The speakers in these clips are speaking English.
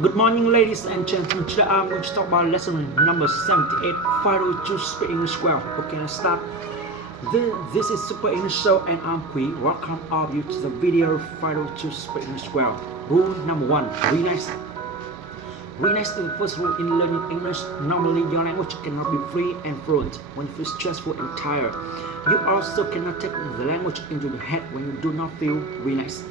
Good morning, ladies and gentlemen. Today I'm going to talk about lesson number 78, Fido to speak English well. Okay, let's start. This is Super English Show and I'm Quy. Welcome all of you to the video Fido to speak English well. Rule number 1, relax. Relax is the first rule in learning English. Normally, your language cannot be free and fluent when you feel stressful and tired. You also cannot take the language into your head when you do not feel relaxed.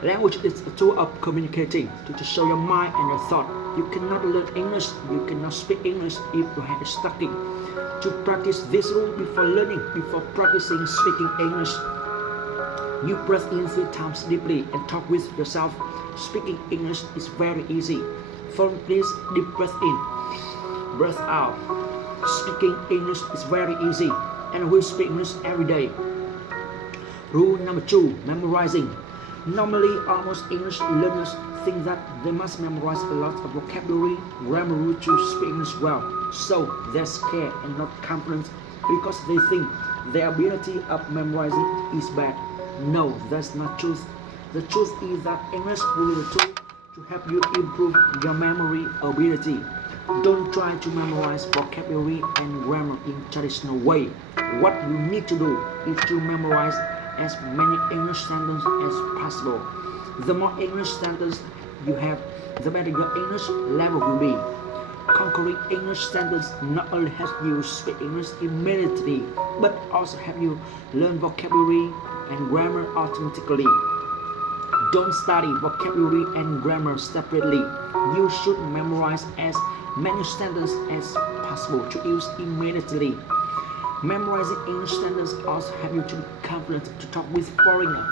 Language is a tool of communicating to show your mind and your thought. You cannot learn English, you cannot speak English if your head is stuck in. To practice this rule before practicing speaking English, you breathe in 3 times deeply and talk with yourself. Speaking English is very easy. Follow please, deep breath in, breath out. Speaking English is very easy and we speak English every day. Rule number 2, memorizing. Normally, almost English learners think that they must memorize a lot of vocabulary, grammar rules to speak English well. So they're scared and not confident because they think their ability of memorizing is bad. No, that's not truth. The truth is that English will be a tool to help you improve your memory ability. Don't try to memorize vocabulary and grammar in traditional way. What you need to do is to memorize as many English sentences as possible. The more English sentences you have, the better your English level will be. Conquering English sentences not only helps you speak English immediately, but also help you learn vocabulary and grammar automatically. Don't study vocabulary and grammar separately. You should memorize as many sentences as possible to use immediately. Memorizing English sentences also help you to be confident to talk with foreigners.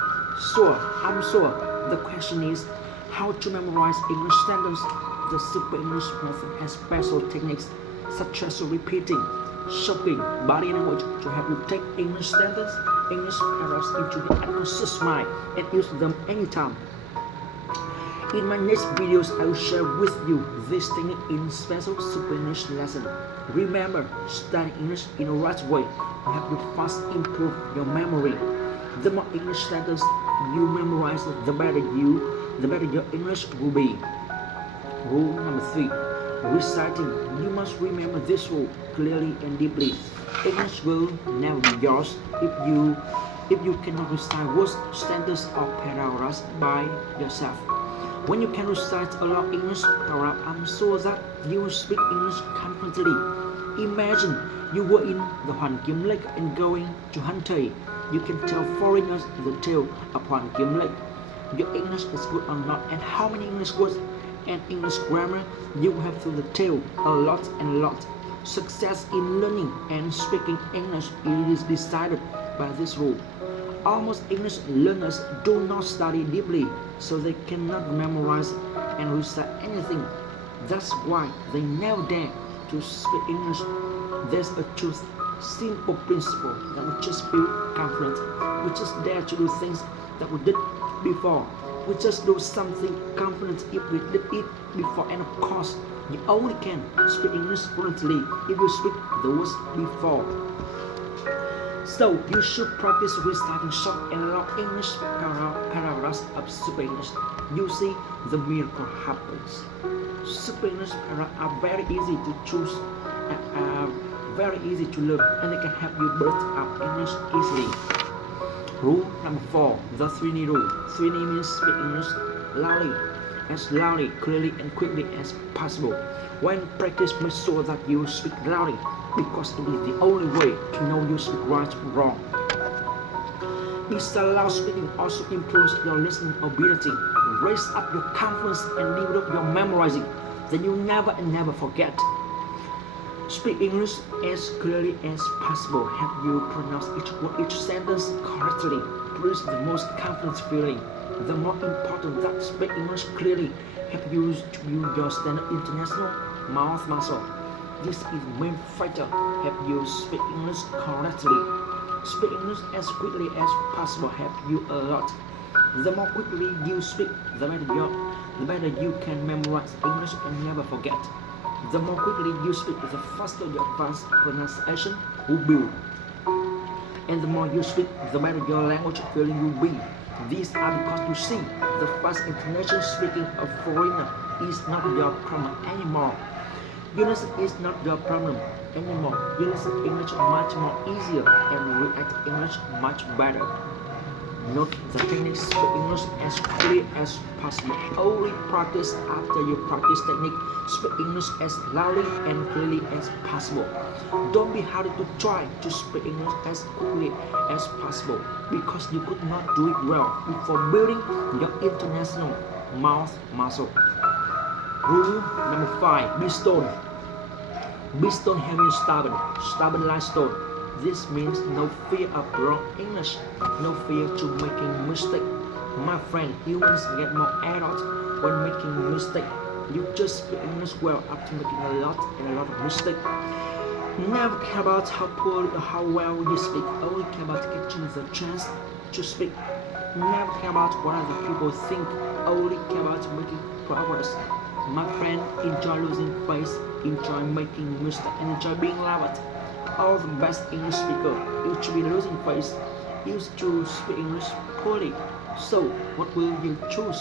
I'm sure. The question is how to memorize English sentences. The Super English method has special techniques such as repeating, showing body language to help you take English sentences, English paragraphs into the unconscious mind and use them anytime. In my next videos, I will share with you this technique in special Super English lesson. Remember, studying English in the right way will help you fast improve your memory. The more English sentences you memorize, the better your English will be. Rule number 3, reciting. You must remember this rule clearly and deeply. English will never be yours if you cannot recite words, sentences, or paragraphs by yourself. When you can recite a lot of English paragraph, I'm sure that you will speak English confidently. Imagine you were in the Hoàng Kiếm Lake and going to Hanoi. You can tell foreigners the tale of Hoàng Kiếm Lake. Your English is good or not, and how many English words and English grammar you have to the tale, a lot and a lot. Success in learning and speaking English is decided by this rule. Almost English learners do not study deeply, so they cannot memorize and recite anything. That's why they never dare to speak English. There's a truth, simple principle that we just feel confident. We just dare to do things that we did before. We just do something confident if we did it before, and of course, you only can speak English fluently if you speak the words before. So you should practice reciting short and long English paragraphs of Super English. You see, the miracle happens. Super English paragraphs are very easy to choose and are very easy to learn, and they can help you burst up English easily. Rule number 4, the 3-knee rule. 3-knee means speak English loudly, clearly, and quickly as possible. When practice, make sure that you speak loudly, because it is the only way to know you speak right or wrong. This loud speaking also improves your listening ability, raise up your confidence, and develop your memorizing. Then you never and never forget. Speak English as clearly as possible. Help you pronounce each word, each sentence correctly. Produce the most confident feeling. The more important that speak English clearly help you to build your standard international mouth muscle. This is main factor help you speak English correctly. Speak English as quickly as possible help you a lot. The more quickly you speak, the better you can memorize English and never forget. The more quickly you speak, the faster your advanced pronunciation will build. And the more you speak, the better your language feeling will be. These are because you see the fast intonation speaking of foreigner is not your problem anymore. You listen is not your problem anymore. You listen English much more easier and react English much better. Note the techniques, speak English as clear as possible. Only practice after you practice technique. Speak English as loudly and clearly as possible. Don't be hurried to try to speak English as quickly as possible because you could not do it well before building your international mouth muscle. Rule number 5. Be stone. Be stone having stubborn like stone. This means no fear of wrong English, no fear to making mistake. My friend, humans get more errors when making mistake. You just speak English well after making a lot of mistake. Never care about how poorly or how well you speak. Only care about catching the chance to speak. Never care about what other people think. Only care about making progress. My friend, enjoy losing face, enjoy making mistakes, and enjoy being laughed. All the best English speakers used to be losing face, used to speak English poorly. So, what will you choose?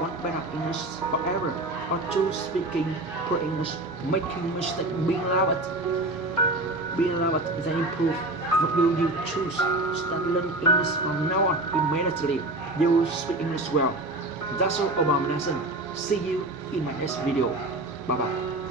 Want better English forever, or choose speaking poor English, making mistakes, being laughed? Being laughed, then improve. What will you choose? Start learning English from now on immediately. You will speak English well. That's all about my lesson. See you in my next video. Bye bye.